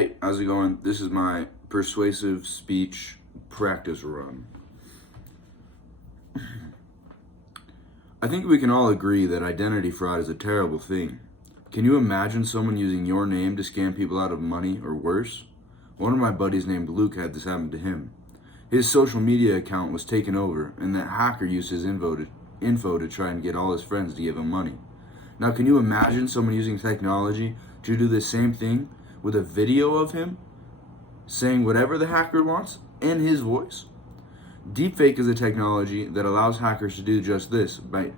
Hey, how's it going? This is my persuasive speech practice run. I think we can all agree that identity fraud is a terrible thing. Can you imagine someone using your name to scam people out of money or worse? One of my buddies named Luke had this happen to him. His social media account was taken over, and that hacker used his info to try and get all his friends to give him money. Now, can you imagine someone using technology to do the same thing with a video of him saying whatever the hacker wants and his voice? Deepfake is a technology that allows hackers to do just this by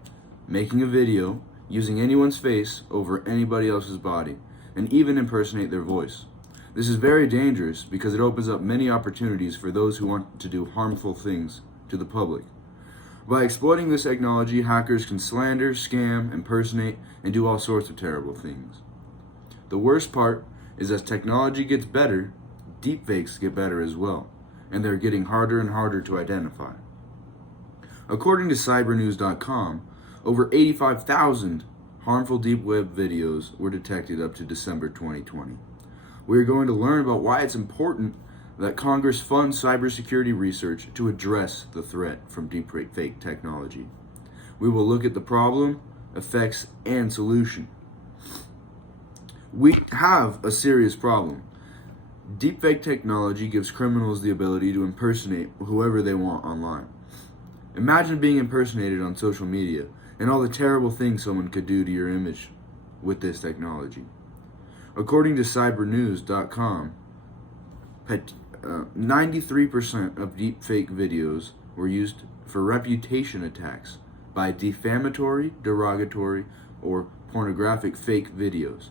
making a video using anyone's face over anybody else's body and even impersonate their voice. This is very dangerous because it opens up many opportunities for those who want to do harmful things to the public. By exploiting this technology, hackers can slander, scam, impersonate, and do all sorts of terrible things. The worst part is as technology gets better, deepfakes get better as well, and they're getting harder and harder to identify. According to cybernews.com, over 85,000 harmful deep web videos were detected up to December 2020. We are going to learn about why it's important that Congress funds cybersecurity research to address the threat from deepfake technology. We will look at the problem, effects, and solution. We have a serious problem. Deepfake technology gives criminals the ability to impersonate whoever they want online. Imagine being impersonated on social media and all the terrible things someone could do to your image with this technology. According to cybernews.com, 93% of deepfake videos were used for reputation attacks by defamatory, derogatory, or pornographic fake videos.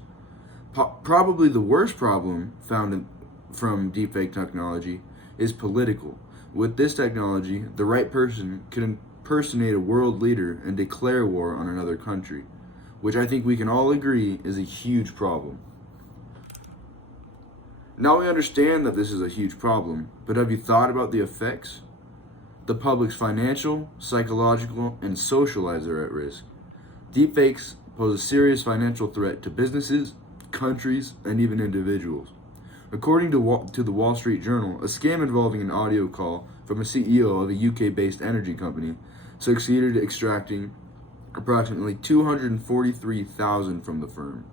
Probably the worst problem found from deepfake technology is political. With this technology, the right person can impersonate a world leader and declare war on another country, which I think we can all agree is a huge problem. Now we understand that this is a huge problem, but have you thought about the effects? The public's financial, psychological, and social lives are at risk. Deepfakes pose a serious financial threat to businesses, countries, and even individuals. According to the Wall Street Journal, a scam involving an audio call from a CEO of a UK-based energy company succeeded at extracting approximately $243,000 from the firm.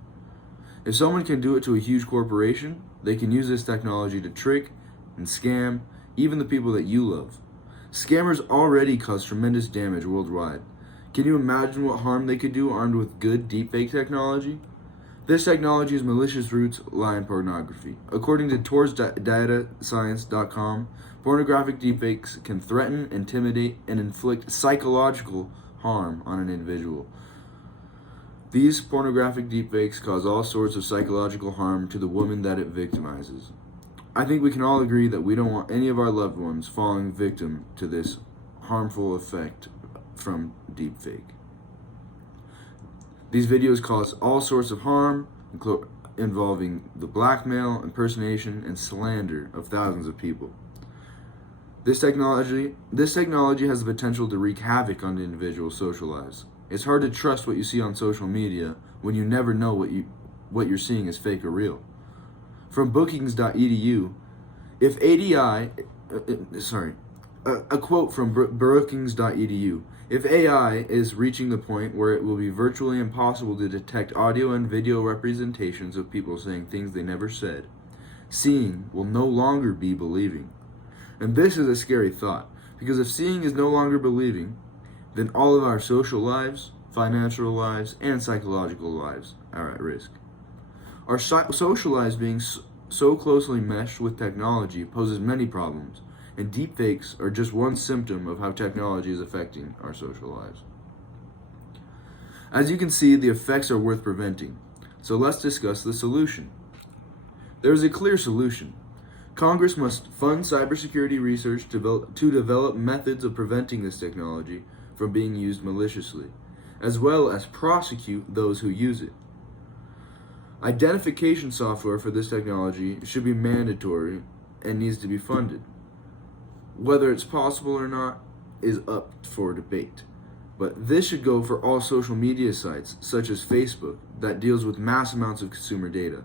If someone can do it to a huge corporation, they can use this technology to trick and scam even the people that you love. Scammers already cause tremendous damage worldwide. Can you imagine what harm they could do armed with good deepfake technology? This technology's malicious roots lie in pornography. According to TorsDataScience.com, pornographic deepfakes can threaten, intimidate, and inflict psychological harm on an individual. These pornographic deepfakes cause all sorts of psychological harm to the woman that it victimizes. I think we can all agree that we don't want any of our loved ones falling victim to this harmful effect from deepfake. These videos cause all sorts of harm, involving the blackmail, impersonation, and slander of thousands of people. This technology has the potential to wreak havoc on individuals' social lives. It's hard to trust what you see on social media when you never know what you're seeing is fake or real. From bookings.edu, a quote from bookings.edu, if AI is reaching the point where it will be virtually impossible to detect audio and video representations of people saying things they never said, seeing will no longer be believing. And this is a scary thought, because if seeing is no longer believing, then all of our social lives, financial lives, and psychological lives are at risk. Our social lives being so closely meshed with technology poses many problems, and deepfakes are just one symptom of how technology is affecting our social lives. As you can see, the effects are worth preventing, so let's discuss the solution. There is a clear solution. Congress must fund cybersecurity research to develop methods of preventing this technology from being used maliciously, as well as prosecute those who use it. Identification software for this technology should be mandatory and needs to be funded. Whether it's possible or not is up for debate, but this should go for all social media sites, such as Facebook, that deals with mass amounts of consumer data.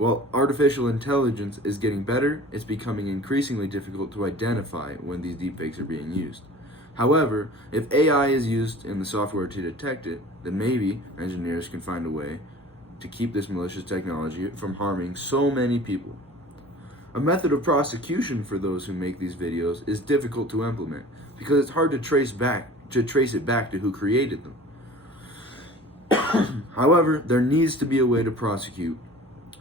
While artificial intelligence is getting better, it's becoming increasingly difficult to identify when these deepfakes are being used. However, if AI is used in the software to detect it, then maybe engineers can find a way to keep this malicious technology from harming so many people. A method of prosecution for those who make these videos is difficult to implement because it's hard to trace it back to who created them. However, there needs to be a way to prosecute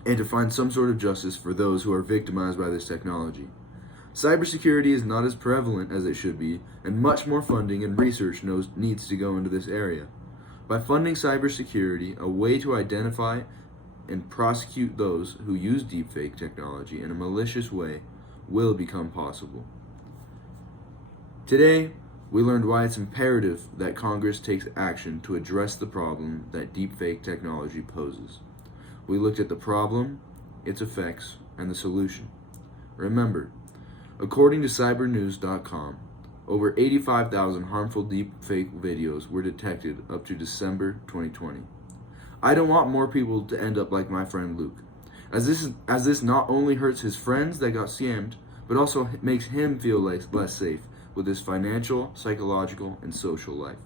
and to find some sort of justice for those who are victimized by this technology. Cybersecurity is not as prevalent as it should be, and much more funding and research needs to go into this area. By funding cybersecurity, a way to identify and prosecute those who use deepfake technology in a malicious way will become possible. Today, we learned why it's imperative that Congress takes action to address the problem that deepfake technology poses. We looked at the problem, its effects, and the solution. Remember, according to cybernews.com, over 85,000 harmful deepfake videos were detected up to December 2020. I don't want more people to end up like my friend Luke, as this not only hurts his friends that got scammed, but also makes him feel less safe with his financial, psychological, and social life.